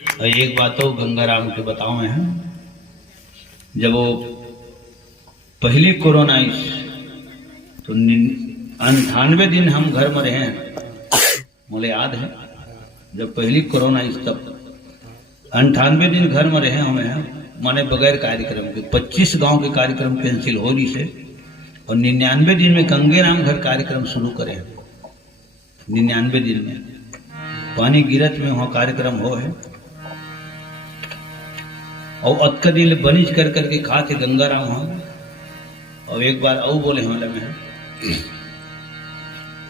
एक बात तो गंगाराम के बताओ है, जब वो पहली कोरोना आई तो 98 दिन हम घर में रहे हैं। मुझे याद है जब पहली कोरोना आई तब 98 दिन घर में रहे हमें माने बगैर कार्यक्रम के। 25 गांव के कार्यक्रम कैंसिल हो रही से और 99 दिन में गंगेराम घर कार्यक्रम शुरू करे। 99 दिन में पानी गिरत में वहां कार्यक्रम हो है और अतका दिन बनिज कर करके खाते गंगाराम हो। और एक बार और बोले हमारे में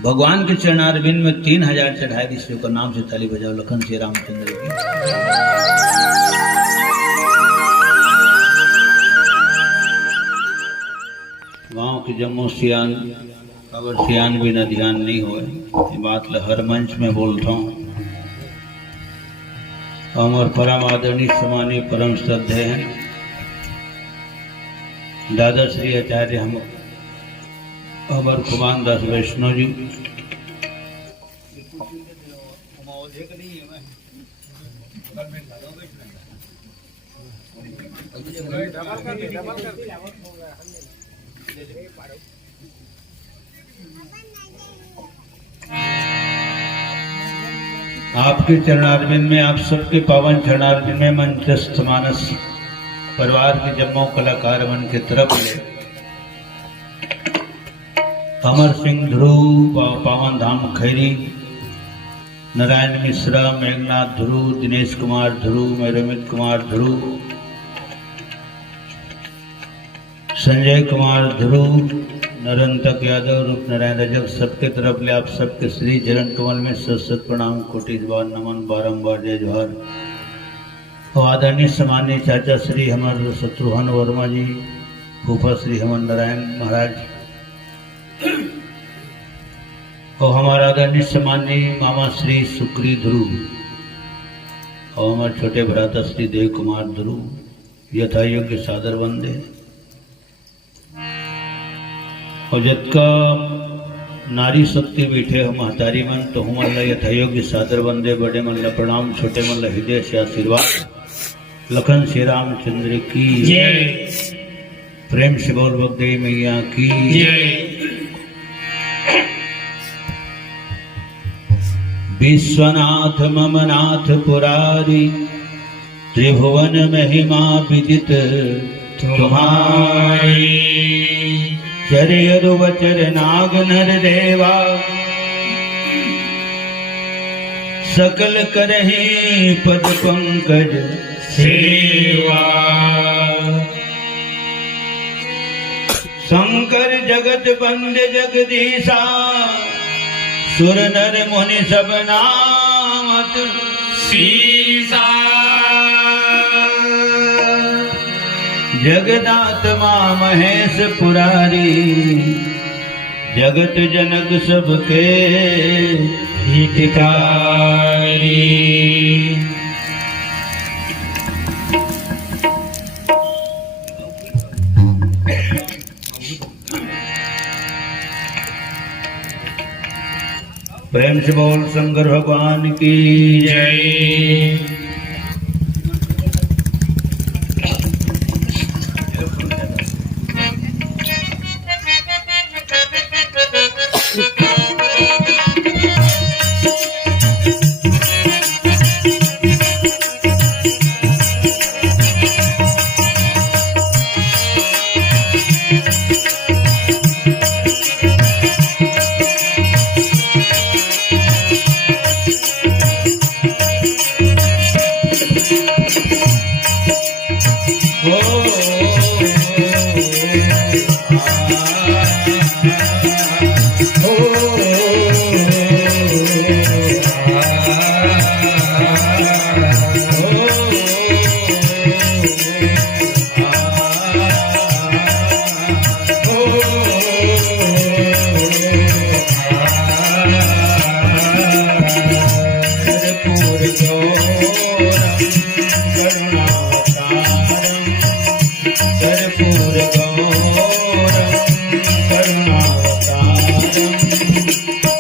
भगवान के चरणारविंद में 3000 चढ़ाए ऋषियों का नाम से ताली बजाओ लखन श्री रामचंद्र की। गांव के जम्मो सियान अगर सियान भी न ध्यान नहीं हो, ये बात हर मंच में बोलता हूँ। हमारे परम आदरणीय समानी परम श्रद्धे हैं दादा श्री आचार्य हम अमर कुमान दास वैष्णव जी। आपके चरणारविंद में, आप सबके पावन चरणारविंद में मंचस्थ मानस परिवार के जम्मो कलाकार मन के तरफ ले अमर सिंह ध्रुव, पावन धाम खैरी, नारायण मिश्रा, मेघनाथ ध्रुव, दिनेश कुमार ध्रुव, रमित कुमार ध्रुव, संजय कुमार ध्रुव, नरंतक यादव, रूप नारायण रजक, सबके तरफ ले आप सबके श्री चरण कमल में सत प्रणाम, कोटि बार नमन, बारंबार जय जोहार। और आदरणीय सम्माननीय चाचा श्री हमारे शत्रुघ्न वर्मा जी, फूफा श्री हेमन नारायण महाराज और हमारा आदरणीय सम्माननीय मामा श्री सुक्री ध्रुव और हमारे छोटे भ्राता श्री देव कुमार ध्रुव यथा योग्य सादर वंदे। और जतका नारी शक्ति बैठे हो महतारी मन तो हम यथा योग्य सादर वंदे। बड़े मन प्रणाम, छोटे मन हृदय से आशीर्वाद। लखन श्री रामचंद्र की जय, प्रेम से बोल बगदेवी मैया की जय। विश्वनाथ मम नाथ पुरारी, त्रिभुवन महिमा विदित तुम्हारी। चरियरु वचर नाग नर देवा, सकल करहि पद पंकज सेवा। शंकर जगत बंदे जगदीशा, सुर नर मुनि सब नामत सीसा। जगदात्मा महेश पुरारी, जगत जनक सबके हितकारी। प्रेम से बोल शंकर भगवान की जय।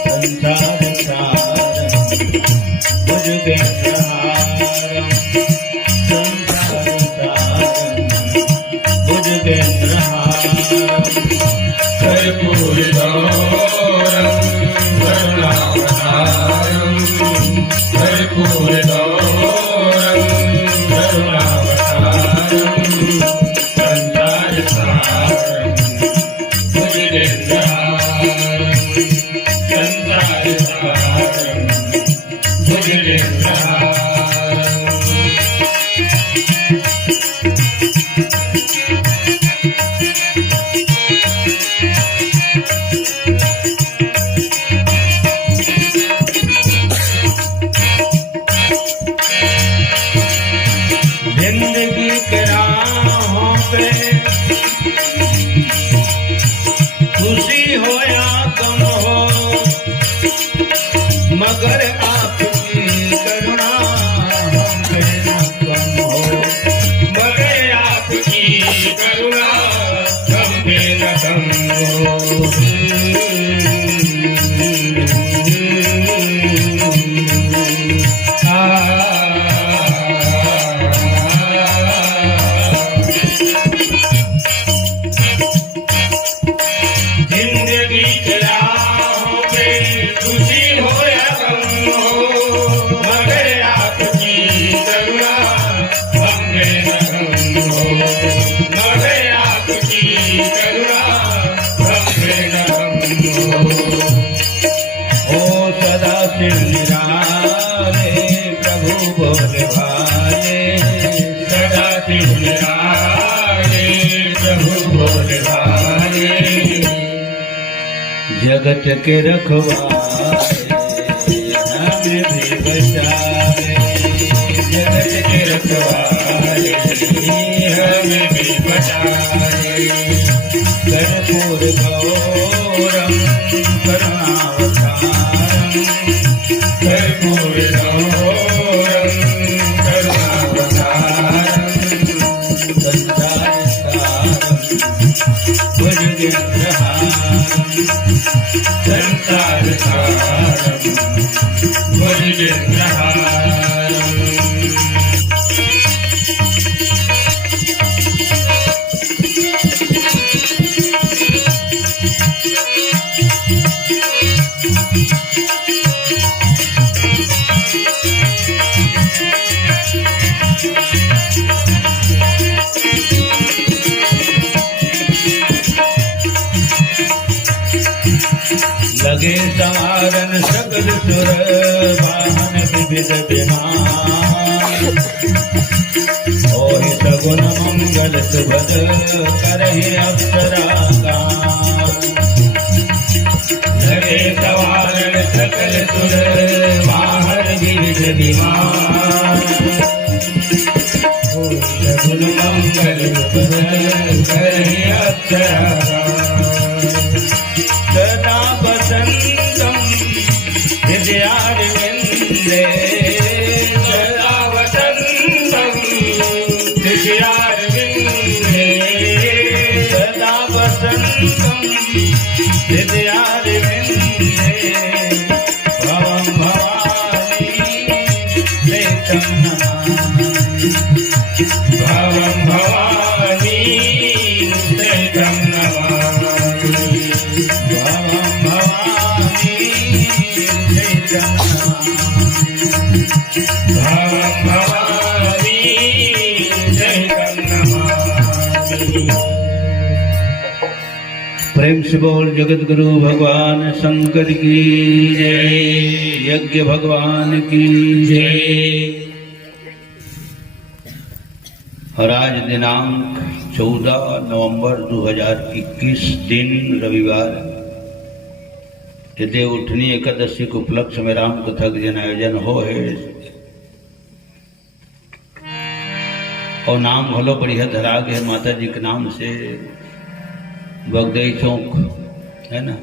संसार सार भुज बेसहारा जगत के रखवारे हमें भी बचाए, जगत के रखवारे हमें भी बचाए। कर्पूर गौरम करुणावतारम, कर्पूर गौरम करुणावतारम, संसारसारम भुजगेन्द्रहारम, संसारसारम भुजगेन्द्रहारम। लगे सवारन सकल सुर वाहन विविध विमान, ओहि सगुन मंगल सुभद करहि अप्सरा गान। लगे सवारन सकल सुर वाहन विविध विमान, ओहि सगुन मंगल सुभद करहि अप्सरा गान। सदा वसंतम हृदयारविंदे, सदा वसंतम हृदयारविंदे, सदा वसंतम हृदयारविंदे। भवं भवानी प्रेतं नमामि, भवं भवानी प्रेतं नमामि, भवं भवानी प्रेतं नमामि, भवं भवानी प्रेतं नमामि। प्रेम से बोल जगत गुरु भगवान शंकर की जय, यज्ञ भगवान की जय। और आज दिनांक 14 नवंबर 2021 दिन रविवार, यदि उठनी एकादशी के उपलक्ष्य में राम कथा के जन आयोजन हो है और नाम भलो बढ़िया धरा गए माता जी के नाम से। बगदई चौक है ना,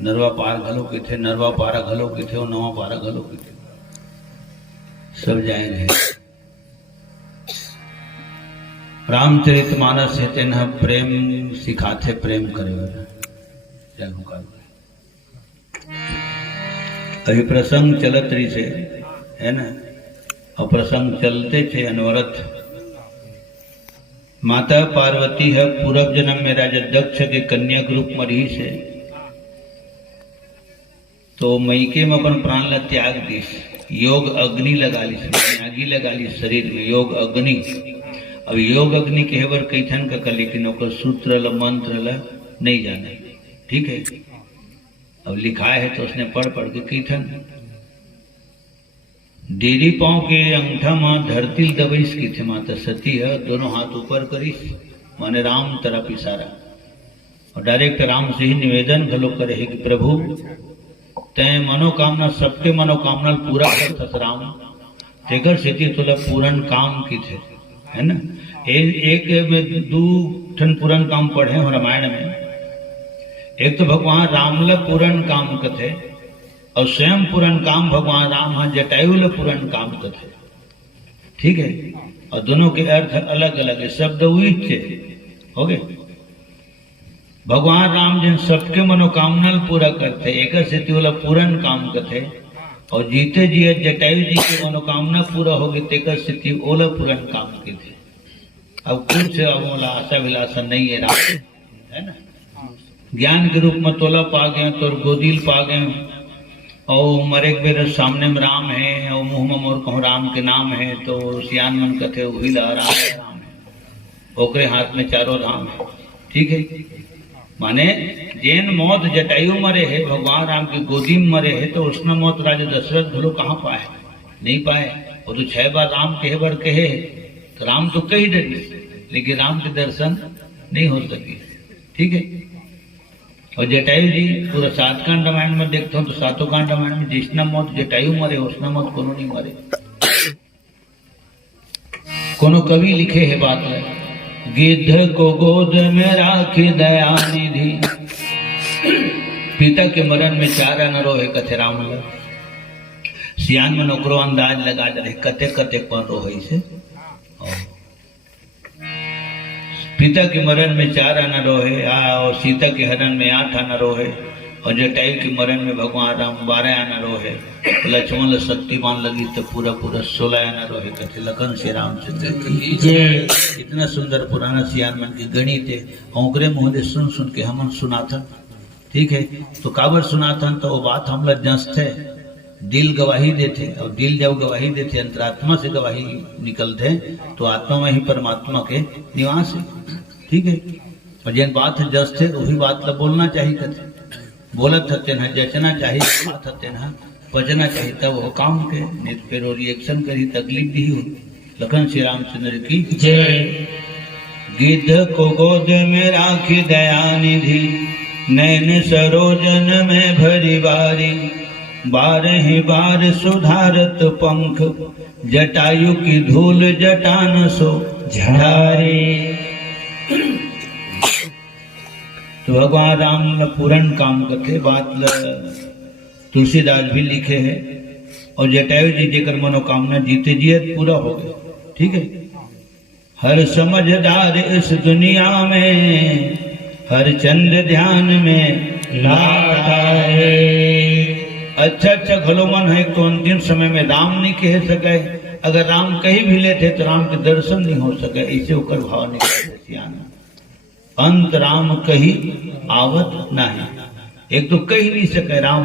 नरवा पार घलो के थे, नरवा पारा घलो के थे और नवा पारा घलो के थे, सब जाएंगे। रामचरितमानस है तेना प्रेम सिखाते प्रेम करे वाला। अभी प्रसंग चलत रही से है ना, और प्रसंग चलते थे अनवरत। माता पार्वती है पूर्व जन्म में राजा दक्ष के कन्या रूप मरी से, तो मैके में अपन प्राण ला त्याग दी, योग अग्नि लगा ली, आगी लगा ली शरीर में, योग अग्नि। अब योग अग्नि के बर कैथन का लेकिन ओकर सूत्र ल मंत्र ल नहीं जाने, ठीक है। अब लिखा है तो उसने पढ़ के कैथन डेरी पांव के अंगठा में धरती दबईस की थे माता सती है, दोनों हाथ ऊपर करीस माने राम तरफ इशारा, और डायरेक्ट राम से ही निवेदन घलो करे है कि प्रभु तय मनोकामना सबके मनोकामना पूरा करत राम, तेकर सेती तोला पूरन काम की थे, है ना। एक दू ठन पूरन काम पढ़े हैं रामायण में। एक तो भगवान राम ल पूरन काम कथे और स्वयं पूरन काम भगवान राम हाँ जटायु ल पूरन काम कथे, ठीक है। और दोनों के अर्थ अलग अलग है, शब्द हो गए। भगवान राम जिन सबके मनोकामना पूरा करते, एक से पूरन काम करते, और जीते जी जटायु जी की मनोकामना पूरा हो गई, तेकर स्थिति ओला पूरन काम की थे। अब कुछ अमोला आशा विलासा नहीं है राम, है ना। ज्ञान के रूप में तोला पा गए तो गोदील पा गए, और मरे बेर सामने में राम है, और मुंह में मोर कहूँ राम के नाम है, तो सियान मन कथे वही ला राम है, ओकरे हाथ में चारों धाम है, ठीक है। माने जैन मौत जटायु मरे है, भगवान राम की गोदी में मरे है, तो उसमें मौत राजा दशरथ भलो कहाँ पाए, नहीं पाए। वो तो 6 बार राम कहे बर कहे, तो राम तो कही डरी, लेकिन राम के दर्शन नहीं हो सके, ठीक है। और जटायु जी पूरा 7 कांड रामायण में देखते हो तो 7 कांड रामायण में जिसना मौत जटायु मरे उसना मौत कोनो नहीं मरे। कोनो कवि लिखे है बात है, गिद्ध को गोद में राखी दया निधि, पिता के मरण में चारा न रोहे कथे राम ल, सियान में नौकरो अंदाज लगा रहे कते कते पर रोहे से, पिता के मरण में 4 आना रोहे, और सीता के हरण में 8 आना रोहे, और जटायु के मरण में भगवान राम 12 आना रोहे, लक्ष्मण शक्तिमान लगी तो पूरा 16 आना रोहे कथे लखन श्री रामचंद्र। इतना सुंदर पुराना सियान मन की गणित है, ओकरे मुँह सुन के हमन सुनाथन, ठीक है। तो काबर सुनाथन, तो वो बात हम लोग जस्ट है, दिल गवाही देते, और दिल जब गवाही देते अंतरात्मा से गवाही निकलते, तो आत्मा में ही परमात्मा के निवास है, ठीक है। और जिन बात है जस्ट है वही बात ला बोलना चाहिए कथे, बोलत हते ना जचना चाहिए, बात हते ना बचना चाहिए, तब वो काम के, नहीं तो फिर रिएक्शन करी तकलीफ भी हो। लखन श्री रामचंद्र की जय। गिद्ध को गोद में राखी दया निधि, नैन सरोजन में भरी बारी, 12 बार सुधारत पंख, जटायु की धूल जटान सो झारे। तो भगवान राम ने पूरन काम करते बात तुलसीदास भी लिखे है, और जटायु जी जेकर मनोकामना जीते जियत पूरा हो गए, ठीक है। हर समझदार इस दुनिया में, हर चंद ध्यान में लाता है। अच्छा घलो मन है तो अंतिम समय में राम नहीं कह सके, अगर राम कहीं भी लेते तो राम के दर्शन नहीं हो सके, ऐसे होकर भाव नहीं करते। अंत राम कही आवत नहीं, एक तो कही नहीं सके राम,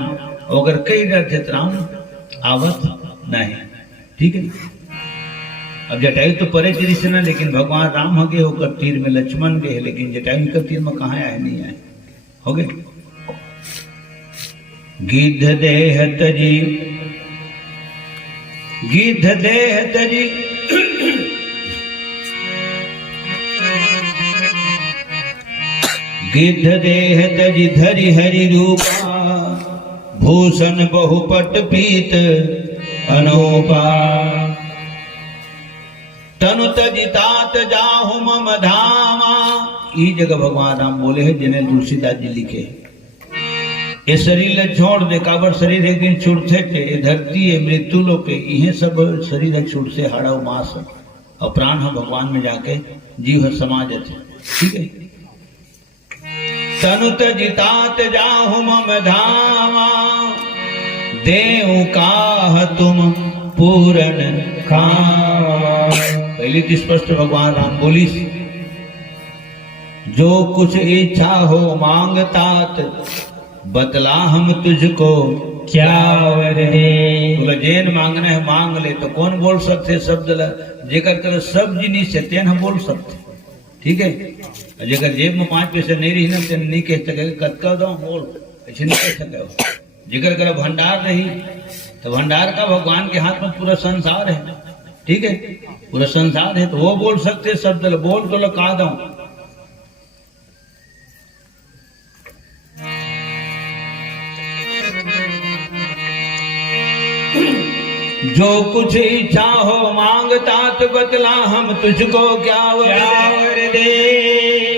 अगर कही रहते तो राम आवत नहीं, ठीक है। अब जटायु तो परे तीर से ना, लेकिन भगवान राम हो गए होकर तीर में, लक्ष्मण गए, लेकिन जटायु का तीर में कहाँ आए नहीं आए, हो गए। गिद्ध देह तजी, गिद्ध देह तजी, गिद्ध देह तजी धरि हरि रूपा, भूषण बहुपट पीत अनोपा, तनु तजी तात जाहु मम धामा। ये जगह भगवान राम बोले हैं, जिन्हें तुलसीदास जी लिखे। ये शरीर छोड़ दे, काबर शरीर एक दिन छुड़ते थे, धरती है मृत्यु लोक के, इहे सब शरीर छुड़ से हाड़ा मास, और प्राण हो भगवान में जाके जीव समाज थे, ठीक है। तनु तजितात जाहु मम धामा, देऊ काह तुम पूरन खाओ। पहले तो स्पष्ट भगवान राम बोलीस, जो कुछ इच्छा हो मांगतात, बतला हम तुझको क्या वर दे। तुला जेन मांगना है मांग ले। तो कौन बोल सकते शब्द ला, जेकर कर सब जिनिस है तेन हम बोल सकते, ठीक है। जेकर जेब में 5 पैसे नहीं रही ना तेन नहीं कह सके कतका दो बोल, ऐसे नहीं कह सके। जेकर कर भंडार रही तो भंडार का भगवान के हाथ में पूरा संसार है, ठीक है, पूरा संसार है, तो वो बोल सकते शब्द ला। बोल तो लगा दो। जो कुछ इच्छा हो मांगता तो बतला हम तुझको क्या वर दे।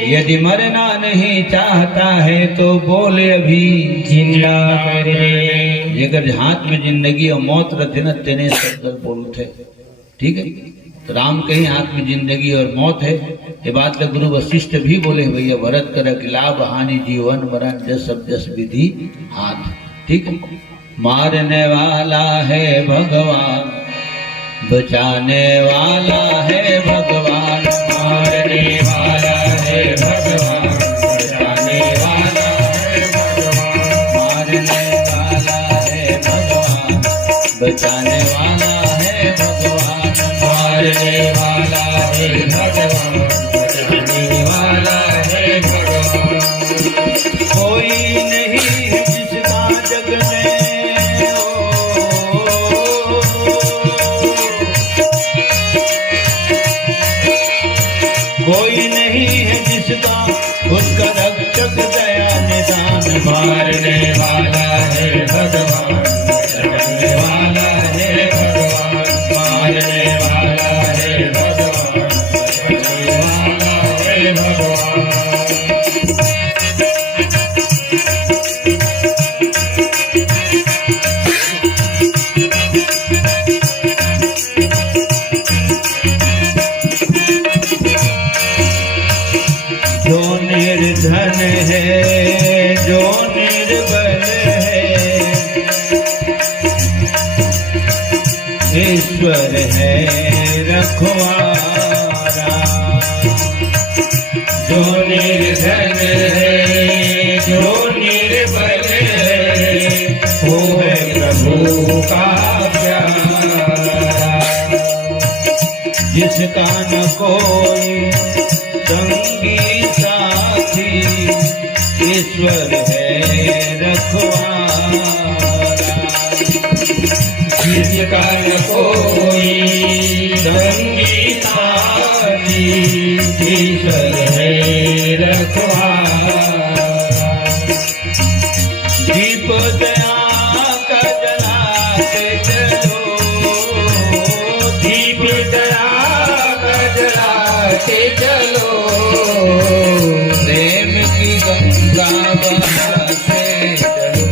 यदि मरना नहीं चाहता है तो बोले अभी जिंदा कर दे। जेकर हाथ में जिंदगी और मौत रहते न तेने शब्द बोलते, ठीक है। तो राम के हाथ में जिंदगी और मौत है। ये बात गुरु वशिष्ठ भी बोले भैया, भरत कर लाभ हानि जीवन मरण जस सब जस विधि हाथ, ठीक है। मारने वाला है भगवान, बचाने वाला है भगवान। मारने वाला है भगवान, बचाने वाला है भगवान। मारने वाला है भगवान, बचाने वाला है भगवान। मारने वाला है भगवान, बचाने वाला है भगवान। कोई नहीं है जिसका जग में कोई नहीं है जिसका उसका रक्षक दया निदान। मारने वाला है भगवान, बचाने वाला है भगवान। मारने वाला है भगवान, बचाने वाला है भगवान। जो निर्धन है जो निर्बल है, ईश्वर है रखवारा। जो निर्धन है जो निर्बल है, वो है प्रभु का प्यारा। जिसका न कोई संगी साथी, ईश्वर है रखवारा। जिसका न कोई संगी साथी, ईश्वर है रखवारा। दीप दया का जलाते चलो, दीप दया का जलाते चलो। प्रेम की गंगा बहाते चलो।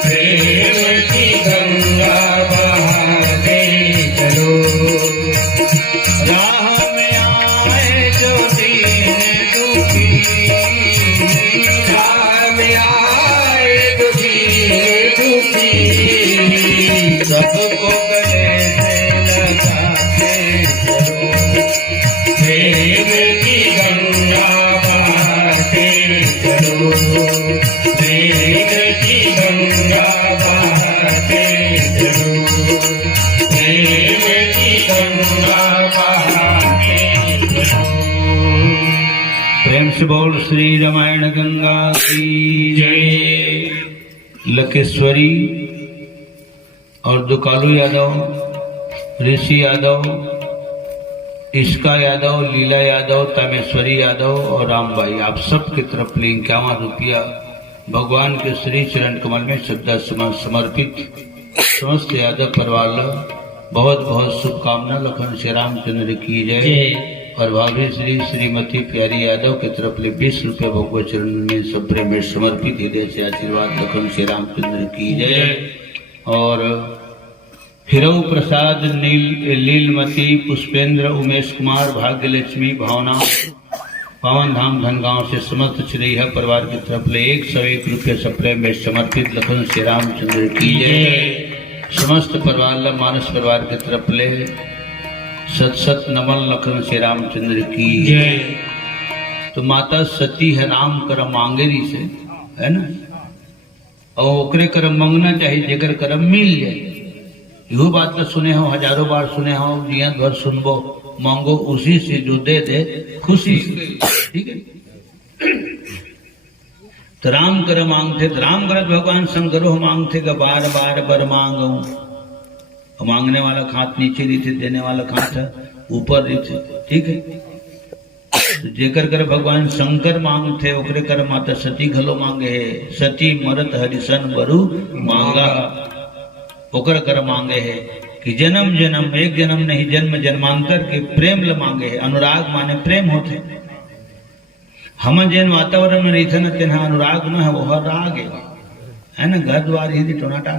प्रेम की गंगा बहाते चलो। राह में आए जो दीन दुखी, राह में आए दुखी दुखी, सबको गले से लगाते चलो। प्रेम की गंगा बहाते चलो। प्रेम की गंगा बहाते चलो। प्रेम की गंगा बहाते चलो। प्रेम से बोल श्री रामायण गंगा की जय। लकेश्वरी और दुकालू यादव, ऋषि यादव, इसका यादव, लीला यादव, तामेश्वरी यादव और रामबाई, आप सबकी तरफ 51 रुपया भगवान के श्री चरण कमल में श्रद्धा समर्पित। समस्त यादव परिवार बहुत बहुत शुभकामना। लखन श्री रामचंद्र की जय। और भाभी श्रीमती प्यारी यादव की तरफ 20 रुपये भगवत चरण में सब प्रेम में समर्पित हृदय से आशीर्वाद। लखन श्री रामचंद्र की जय। और हिरऊ प्रसाद, लीलमती, पुष्पेंद्र, उमेश कुमार, भाग्यलक्ष्मी, भावना, पावन धाम धनगांव से समस्त श्रीहा परिवार की तरफ 101 रुपये सब प्रेम में समर्पित। लखन श्री रामचंद्र की जय। समस्त परिवार ला मानस परिवार के तरफ ले सत सत नमन लखन श्री रामचंद्र की जय। तो माता सती है राम कर मांगेरी से, है ना, और ओकरे करम मंगना चाहिए जेकर करम मिल जाए। यहो बात तो सुने हो, हजारों बार सुने हो, जिया भर सुनबो, मांगो उसी से जो दे दे खुशी से। ठीक है, तो राम कर मांगते, तो राम कर भगवान शंकरो मांगते का बार बार बर मांगो। मांगने वाला खात नीचे नीचे, देने वाला खात ऊपर नीचे। ठीक है, तो जेकर कर भगवान शंकर मांगते ओकरे कर माता सती घलो मांगे है। सती मरत हरिसन बरु मांगा, ओकर कर मांगे है कि जन्म जन्म, एक जन्म नहीं जन्म जन्मांतर के प्रेम ल मांगे है। अनुराग माने प्रेम होते, हम जैन वातावरण में रहते न तेना अनुराग न है, वो राग है ना। घर द्वार ही टोनाटा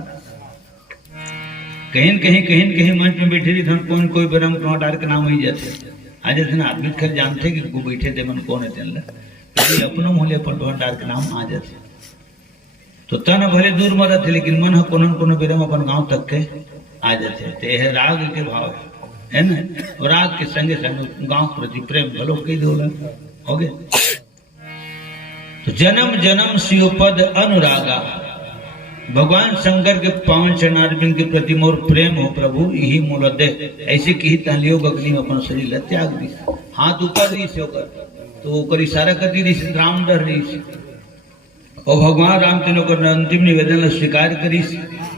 कहीं कहीं मंच में बैठे रही कौन कोई ब्रह्म टोनाटार के नाम ही जाते। आज जैसे ना आदमी खैर जानते कि वो बैठे थे मन कौन है तेन अपनों मोले पर टोनाटार के नाम आ जाते। तो तन भले दूर मरत है, लेकिन मन कोनो कोनो बेरम अपन गांव तक के आ जाते। ते है राग के भाव है ना, और राग के संगे संग गांव प्रति प्रेम भलो कई दोला हो गए। तो जन्म जन्म शिवपद अनुरागा, भगवान शंकर के पावन चरणारविंद के प्रति मोर प्रेम हो प्रभु, यही मूल दे। ऐसे की तहलियो अग्नि में अपन शरीर त्याग दी, हाथ ऊपर दी से होकर, तो ओकर इशारा कर दी से राम डर रही से। और भगवान रामचंद्र को अंतिम निवेदन स्वीकार करी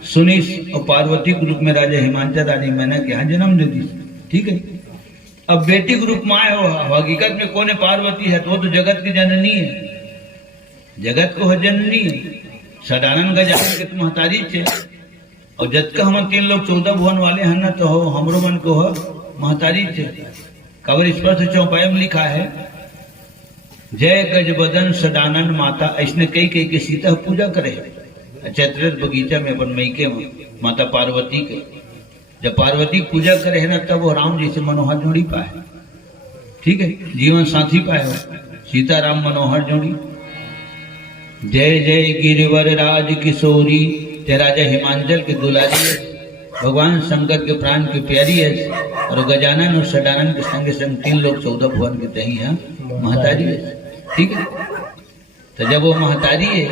सुनीस, और पार्वती के रूप में राजा हिमांचल रानी मैंने के यहाँ जन्म दे दी। ठीक है, अब बेटी के रूप में आए हो, हकीकत में कौन है पार्वती है, तो वो तो जगत की जननी है, जगत को जननी है। सदानंद गजानन के तो महतारी थे, और जत का हम 3 लोग 14 भुवन वाले हैं ना, तो हमरो मन को हो महतारी थे। कबर स्पष्ट चौपाई में लिखा है, जय गज बदन सदानंद माता। ऐसने कई कई के सीता पूजा करे चैत्र बगीचा में अपन मैके में माता पार्वती के। जब पार्वती पूजा करे है ना, तब वो राम जी से मनोहर जोड़ी पाए। ठीक है, जीवन साथी पाए हो, सीता राम मनोहर जोड़ी। जय जय गिरिवर राज किशोरी, ते राजा हिमांचल के दुलारी है, भगवान शंकर के प्राण की प्यारी है। और गजानन और सदानंद के संग संग 3 लोग 14 भुवन के तही है महतारी है। ठीक है, तो जब वो महतारी है,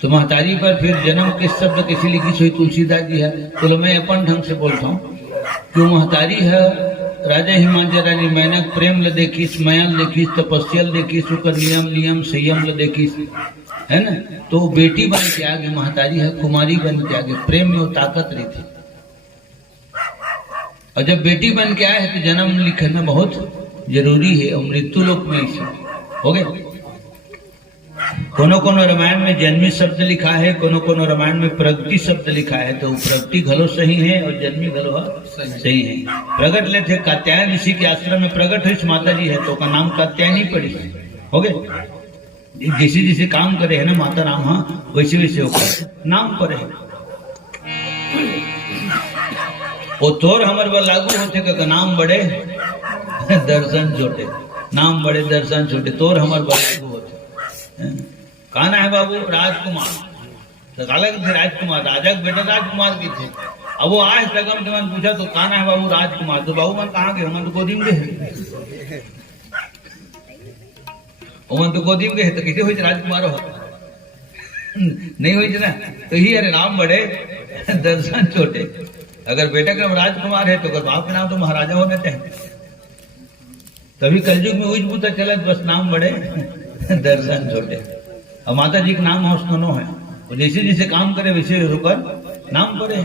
तो महतारी पर फिर जन्म के शब्द कैसे लिखी सोई तुलसीदास जी है। तो मैं अपन ढंग से बोलता हूँ, क्यों महतारी है राजा हिमांचल रानी मैनक प्रेम ल देखीस, मयल देखीस, तपस्यल देखीस, सुकर नियम नियम संयम ल देखीस, है ना। तो बेटी बन के आगे महतारी है, कुमारी बन के आगे प्रेम में वो ताकत रही थी। और जब बेटी बन के आए है तो जन्म लिखना बहुत जरूरी है, और मृत्यु लोक में इसे हो गए। कोनो रामायण में जन्मी शब्द लिखा है, कोनो रामायण में प्रगति शब्द लिखा है। तो प्रगति घलो सही है और जन्मी घलो सही है। प्रगट ले थे कात्यायन ऋषि के आश्रम में प्रगट हुई माता जी है, तो का नाम कात्यायनी पड़ी हो गए। जैसे जैसे काम करे है ना माता राम, हाँ वैसे वैसे होकर नाम पड़े। वो तोर हमर पर लागू होते का नाम बड़े दर्शन छोटे, नाम बड़े दर्शन छोटे, तोर हमर पर लागू होते। कहना है बाबू राजकुमार, तो थे राजकुमार, राजा के बेटा राजकुमार की थे। अब वो आए सगम से मन पूछा, तो कहना है बाबू राजकुमार, तो बाबू मन कहाँ गए, हम तो गोदी में गए, मन तो गोदी में गए, तो किसे हुई राजकुमार हो नहीं हुई ना। तो ही अरे नाम बड़े दर्शन छोटे। अगर बेटा का राजकुमार है तो अगर बाप के नाम तो महाराजा होने चाहिए। तभी कलयुग में उज बूता चला, बस नाम बड़े दर्शन छोटे। और माता जी का नाम दोनों है, और जैसे जैसे काम करे वैसे होकर नाम पड़े।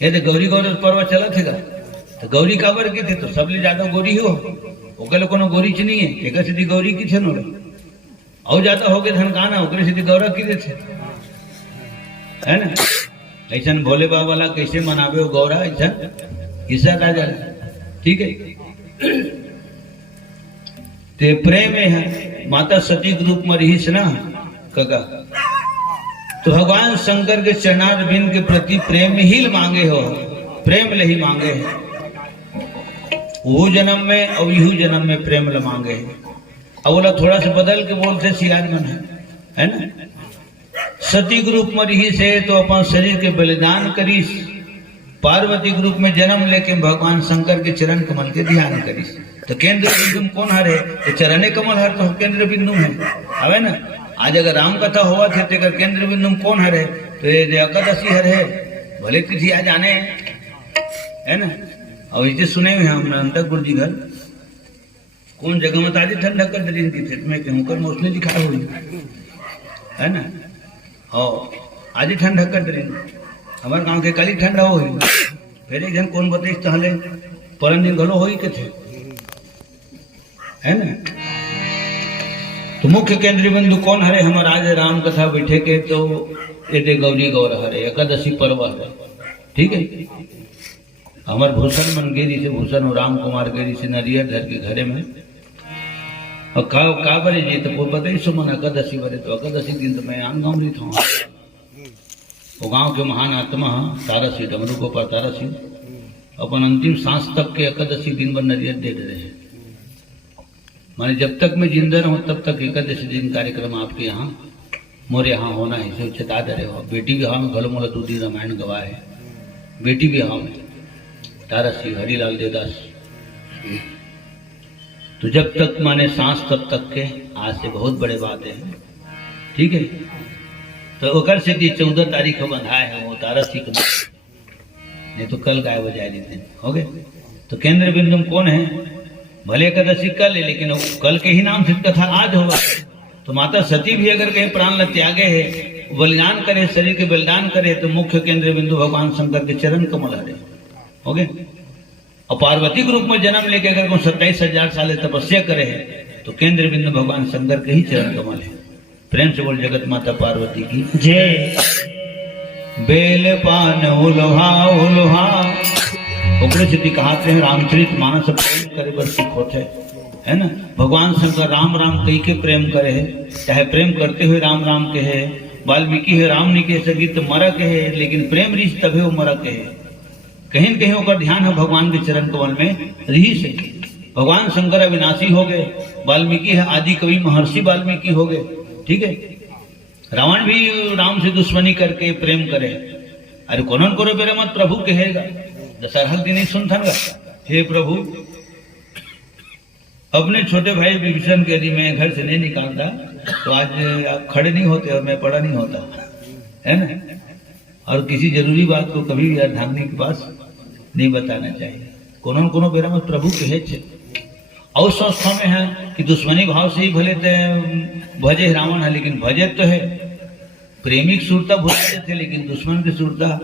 ये तो गौरी गौर पर्व चला थे, तो गौरी काबर के थे, तो सबले ज्यादा गौरी हो, ओकरे कोनो गौरी च नहीं है, एक सीधी गौरी की थे नो, और ज्यादा हो गए धनकाना, ओकरे सीधी गौरा की थे, है ना। ऐसा भोले बाबा वाला कैसे मनावे हो गौरा, ऐसा ईसा राजा। ठीक है, ते प्रेम है माता सती के रूप में रहीस ना कका, तो भगवान शंकर के चरणारविंद के प्रति प्रेम ही मांगे हो, प्रेम ले ही मांगे है। वो जन्म में और यू जन्म में प्रेम ले मांगे है। अब बोला थोड़ा सा बदल के बोलते सियार मन है ना। सती के रूप में रही से तो अपन शरीर के बलिदान करीस, पार्वती के रूप में जन्म लेके भगवान शंकर के चरण कमल के ध्यान करीस। तो केंद्र बिंदु कौन हरे? तो चरणे कमल हर तो केंद्र बिंदु है, हवे ना। आज अगर राम कथा हुआ थे तो केंद्र बिंदु कौन हरे? तो ये एकादशी हर है, भले तिथि आज आने है ना। और इसे सुने हुए हम अंतकपुर जी घर कौन जगह में ताजी ठंडा कर दे थी खेत में गेहूं कर मौसमी दिखाई हुई है ना। और आज ही ठंडा कर दे हमारे गांव के कल ही ठंडा हो गई, फिर एक जन कौन बताइस तहले परन दिन घलो हो ही के थे, है ना। तो मुख्य केंद्रीय बिंदु कौन हरे? हमारा आज राम कथा बैठे के तो ये गौरी गौर हरे एकादशी पर्व है, ठीक है। हमारे भूषण मन गेरी से भूषण और राम कुमार गेरी से नरियर धर के घरे में और का बरे जी तो पता ही सुमन एकादशी बरे। तो एकादशी दिन तो मैं आम गाँव रही था, वो गांव के महान आत्मा तारासी डमरू गोपाल तारासी अपन अंतिम सांस तक के एकादशी दिन भर नरियर दे रहे हैं। माने जब तक मैं जिंदा रहूं तब तक एकादशी दिन कार्यक्रम आपके यहाँ मोरे यहाँ होना है, इसे चेता दे रहे हो। बेटी विवाह में घलो मोला 2 दिन रामायण गवाह है, बेटी विवाह में तारासी हरिलाल देवदास। तो जब तक माने सांस तब तक के आज से बहुत बड़े बातें हैं, ठीक है। तो ओकर से 14 तारीख को बंधा है वो तारासी को, नहीं तो कल गाय बजाय देते हो गए। तो केंद्र बिंदु कौन है? भले एकादशी कल है लेकिन कल के ही नाम से कथा आज होगा। तो माता सती भी अगर कहीं प्राण ल त्यागे है, बलिदान करे, शरीर के बलिदान करे, तो मुख्य केंद्र बिंदु भगवान शंकर के चरण कमल हरे हो गए। और पार्वती के रूप में जन्म लेके अगर कोई 27,000 साल तपस्या करे है तो केंद्र बिंदु भगवान शंकर के ही चरण कमल है। प्रेम से बोल जगत माता पार्वती की जय। बेल पान उल्हा उल्हा ओकरे से कहाते हैं रामचरित मानस प्रेम करे बर सिख होते है ना। भगवान शंकर राम राम कही के प्रेम करे है, चाहे प्रेम करते हुए राम राम के है। वाल्मीकि है राम नहीं कह सकी तो मरा के है, लेकिन प्रेम रीस तभी वो मरा के है। कहीं न कहीं होकर ध्यान है भगवान के चरण कमल में रही से। भगवान शंकर अविनाशी हो गए, वाल्मीकि है आदि कवि महर्षि वाल्मीकि हो गए, ठीक है। रावण भी राम से दुश्मनी करके प्रेम करे, अरे कौन करो बेरे मत प्रभु कहेगा। दशहरा दिन ही सुनथन गा, हे प्रभु अपने छोटे भाई विभीषण के यदि मैं घर से नहीं निकालता तो आज आप खड़े नहीं होते और मैं पड़ा नहीं होता, है ना। और किसी जरूरी बात को कभी भी अर्धांगिनी के पास नहीं बताना चाहिए। कोनो बेरा मत प्रभु कहे छे। और संस्था में है कि दुश्मनी भाव से ही भले भजे रावण है, लेकिन भजे तो है प्रेमिक सुरता भुलाते थे, लेकिन दुश्मन की सुरता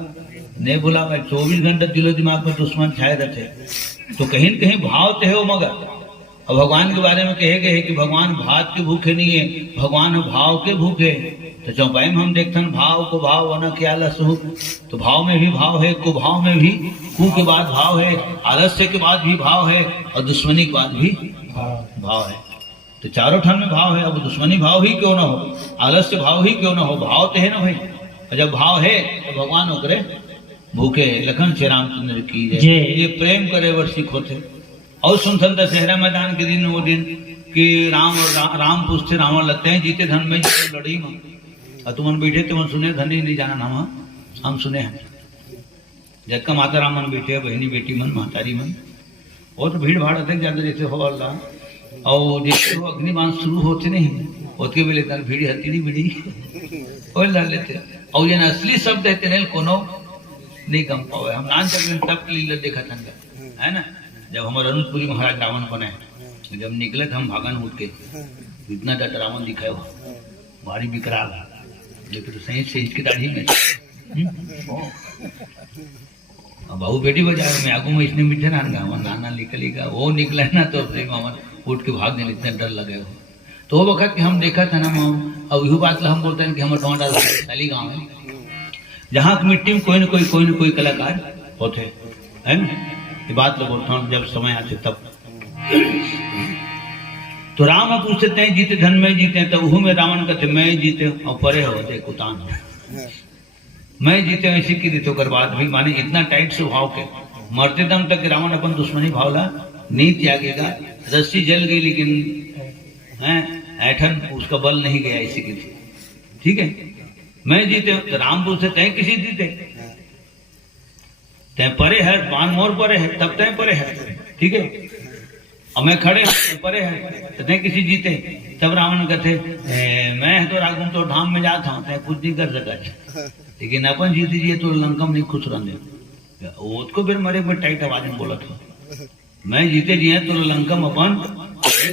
नहीं भुला। 24 घंटे दिलो दिमाग में दुश्मन छाए रहते। तो कहीं न कहीं भाव तो है वो, मगर और भगवान के बारे में कहे गए कि भगवान भात के भूखे नहीं है, भगवान भाव के भूखे। तो चौपाई में हम देखते हैं भाव को भाव होना क्या लसहु। तो भाव में भी भाव है, कुभाव में भी कु के बाद भाव है, आलस्य के बाद भी भाव है, और दुश्मनी के बाद भी भाव है। तो चारों ठन में भाव है। अब दुश्मनी भाव ही क्यों ना हो, आलस्य भाव ही क्यों ना हो, भाव तो है ना भाई। और जब भाव है तो भगवान ओकरे भूखे है। लखन श्री रामचंद्र की जय। ये प्रेम करे वर सिख होते। और सुनथन दशहरा मैदान के दिन वो दिन कि राम पूछते रावण लगते हैं जीते धन में जीते लड़ी में। और तुमन बैठे तुमन सुने धन ही नहीं जाना नाम हम सुने हैं। जब का माता राम मन बैठे, बहनी बेटी मन, महतारी मन, और तो भीड़ भाड़ अधिक ज्यादा जैसे हो अल्लाह। और जैसे वो अग्निबाण शुरू होते नहीं होते भी लेते भीड़ हती नहीं बीड़ी और ला लेते। और ये असली शब्द है नहीं कोनो नहीं गम पावे। हम नान तक तब लीला देखा था, है ना। जब हमारे अरुणपुरी महाराज रावण बने, जब निकले थे हम भागन उठ के, इतना डट रावण दिखाए हो, भारी विकराल, लेकिन तो सही से इसकी दाढ़ी में बहू बेटी बजा मैं आगू में इसने मीठे ना नाना निकलेगा, वो निकला ना तो मामा उठ के भागने लगते डर लगे हो। तो वो वक्त हम देखा था ना, अब यही बात हम बोलते हैं कि हमारे गाँव डाली गाँव है, जहाँ की मिट्टी में कोई न कोई कलाकार होते, है ना। ये बात तो बोलता हूँ जब समय आते तब। तो राम पूछते हैं जीते धन में जीते, तब तो में रावण कहते मैं जीते और परे होते कुतान मैं जीते ऐसी की रीतो कर बात भी माने इतना टाइट से भाव के मरते दम तक रावण अपन दुश्मनी भावला नहीं त्यागेगा। रस्सी जल गई लेकिन ऐठन उसका बल नहीं गया इसी की, ठीक है। मैं जीते हूं तो रामपुर से तय किसी जीते, तय परे है, बान मोर परे है, तब तय परे है, ठीक है। और मैं खड़े हूं परे है तो तय किसी जीते, तब रावण कहते मैं तो राघुम तो धाम में जाता हूं, तय कुछ नहीं कर सका, लेकिन अपन जीत जिए तो लंकम नहीं खुश रहने। उसको फिर मरे में टाइट आवाज में बोला था, मैं जीते जिए तो लंकम अपन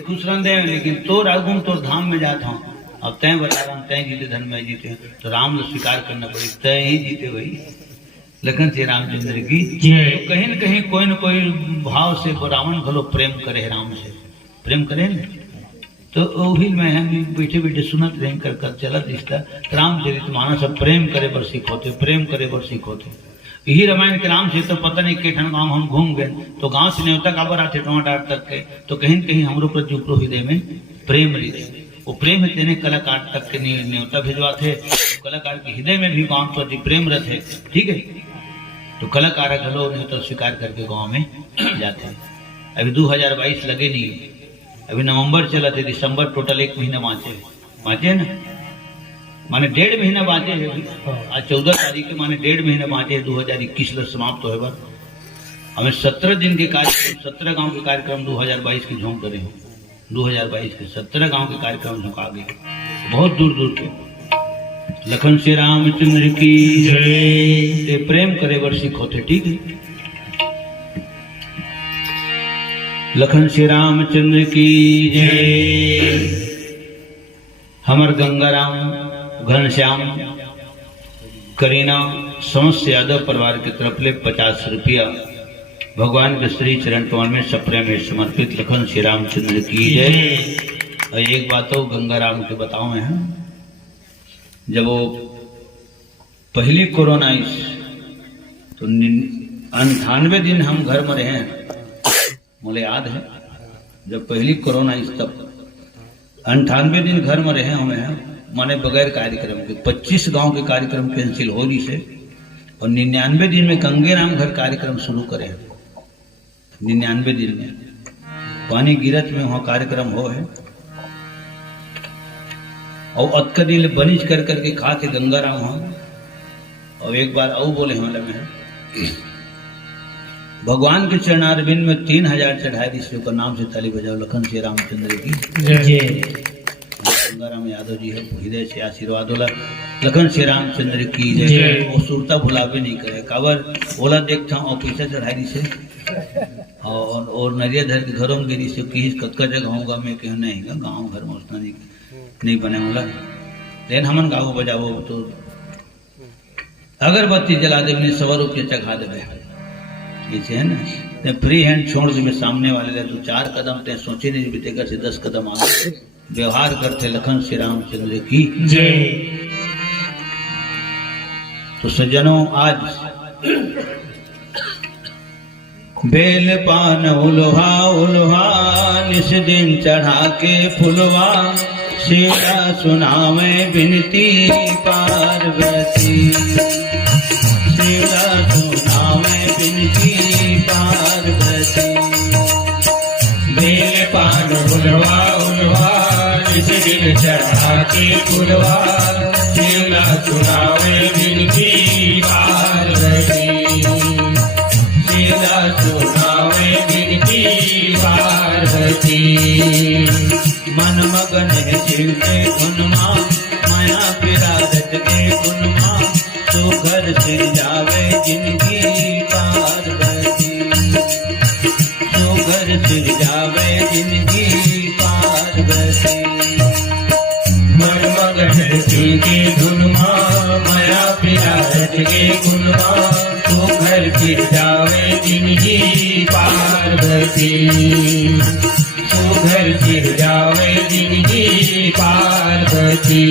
खुश रहते, लेकिन तो राघुम तो धाम में जाता हूं, अब तय बता रहा हूं तय जीते धन में जीते, तो राम ने स्वीकार करना पड़े, तय ही जीते वही। लखन श्री रामचंद्र की तो कहीं न कहीं कोई न कोई भाव से रावण भलो प्रेम करे राम से, प्रेम करे न तो वही मैं बैठे बैठे सुनत रह कर चलत दिखता रामचरितमानस प्रेम करे बर सीखोते, प्रेम करे बर सीखोते। यही रामायण के नाम से तो पता नहीं केठन गांव हम घूम गए, तो गांव से न्योता काबर आते टमाटर तक के, तो कहीं न कहीं हमरो प्रति उपरो हृदय में प्रेम रही, वो प्रेम तेने कलाकार तक के न्योता भिजवाते, कलाकार के हृदय में भी गांव प्रति प्रेम रहते, ठीक है। तो कलाकार घलो न्योता स्वीकार करके गांव में जाते हैं। अभी 2022 लगे नहीं, अभी नवंबर चला थे, दिसंबर टोटल 1 महीना बाँचे ना, माने 1.5 महीना बाँचे है। आज 14 तारीख के माने 1.5 महीना बाँचे, 2021 लग समाप्त हो बार। हमें 17 दिन के कार्यक्रम, 17 गांव के कार्यक्रम 2022 की झोंक करे, 2022 के 17 गांव के कार्यक्रम झोंका गए, बहुत दूर दूर के। लखन श्री रामचंद्र की जय। प्रेम करे बर सीखोते, ठीक है। लखन श्री रामचंद्र की जय। हमर गंगाराम, घनश्याम, करीना समस्त यादव परिवार की तरफ ले 50 रुपया भगवान के श्री चरण कमल में सप्रेम में समर्पित। लखन श्री रामचंद्र की जय। और एक बात तो गंगाराम के बताओ है, जब वो पहली कोरोना आई तो 98 दिन हम घर में रहे, मुझे याद है जब पहली कोरोना आई तब 98 दिन घर में रहे हमें, माने बगैर कार्यक्रम के 25 गांव के कार्यक्रम कैंसिल हो रही से, और 99 दिन में गंगेराम घर कार्यक्रम शुरू करे। 99 दिन में पानी गिरत में वहां कार्यक्रम हो है, और अतका दिन बनिज कर करके खा के गंगाराम वहां। और एक बार और बोले हम लगे भगवान के चरणारविंद में 3000 चढ़ाए दिशा का नाम से ताली बजाओ। लखन श्री रामचंद्र की जय। गंगाराम यादव जी है, हृदय से आशीर्वाद होला। लखन श्री रामचंद्र की जय। वो सुरता भुलावे नहीं करे, काबर बोला देखता हूँ और पैसा चढ़ाई दी से, और नरिया धर के घरों में गिरी से किस कतका जगह होगा मैं कहीं नहीं गाँव घर में उतना नहीं बने होला, लेकिन हमन गाओ बजाओ तो अगरबत्ती जला दे, 100 रुपये चढ़ा दे, ऐसे है ना। फ्री हैंड छोड़ दे, मैं सामने वाले तो 4 कदम ते सोचे नहीं बीतेगा से 10 कदम आगे व्यवहार करते। लखन श्री रामचंद्र की जय। तो सज्जनों, आज बेल पान उल्हा उल्हा निस दिन चढ़ा के फुलवा, सीता सुनावे बिनती पार्वती, सीता सुनावे बिनती पार्वती। बेल पान उल्हा उल्हा निस दिन चढ़ा के फुलवा, सीता सुनावे बिनती पार्वती, सीता सुनावे बिनती पार्वती। मन मगन है शिव के गुण मां, माया विराजत के गुण मां, तो घर से जावे जिंदगी पार्वती, तो घर से जावे जिंदगी पार्वती। मन मगन है शिव के गुण मां, माया विराजत के गुण मां, तो घर से जावे जिंदगी पार्वती, घर गिर जावे जिंदगी पार्वती।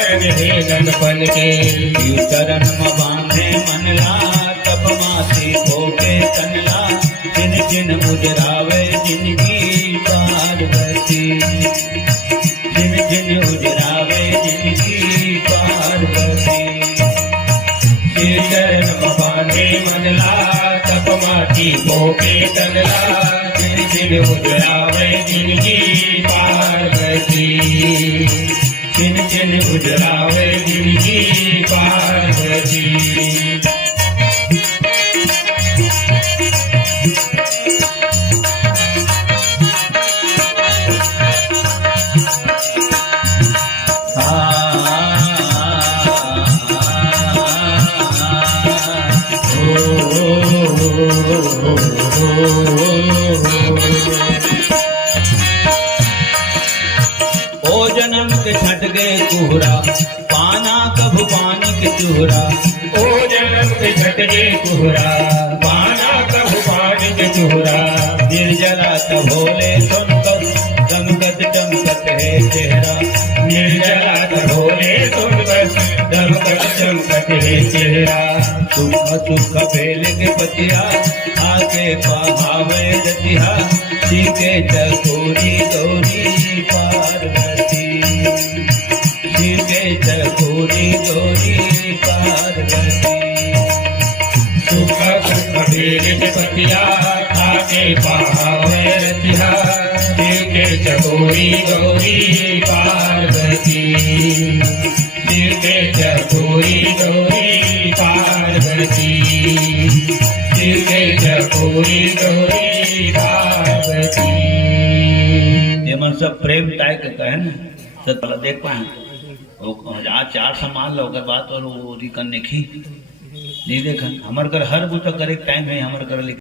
कारण हे ननपन के शिव चरण में बांधे मनला तप मासी भोगे तनला जिन जिन उजरावे जिनकी पार्वती जिन जिन उजरावे जिनकी पार्वती शिव चरण में बांधे मनला तप माटी भोगे तनला जिन जिन उजरावे जिनकी पार्वती जिन जिन उजरावे जिनकी पार्वती ओ जन्म के छट गए कुहरा पाना कभु पानी के चूहरा ओ जन्म के झटके कुहरा पाना कब पानी के चूहरा निर्जला तब भोले सुनकर दमकत चमकत है चेहरा निर्जला भोले सुनकर दमकत चमकत है चेहरा सुख सुख भेल के पतिया आके पहावे रतिहा सीके चकोरी गौरी पार्वती सीके चकोरी गौरी पार्वती सुख सुख भेल के पतिया आके पहावे रतिहा शिव के चकोरी गौरी पार्वती शिव के चकोरी गौरी पार्वती शिव के चकोरी गौरी पार्वती ये मन सब प्रेम ताय के कहे ना सब देख पाए आज चार संभाल लो अगर बात और वो करने की नहीं देखा हमारे घर हर बुता करे टाइम है हमारे घर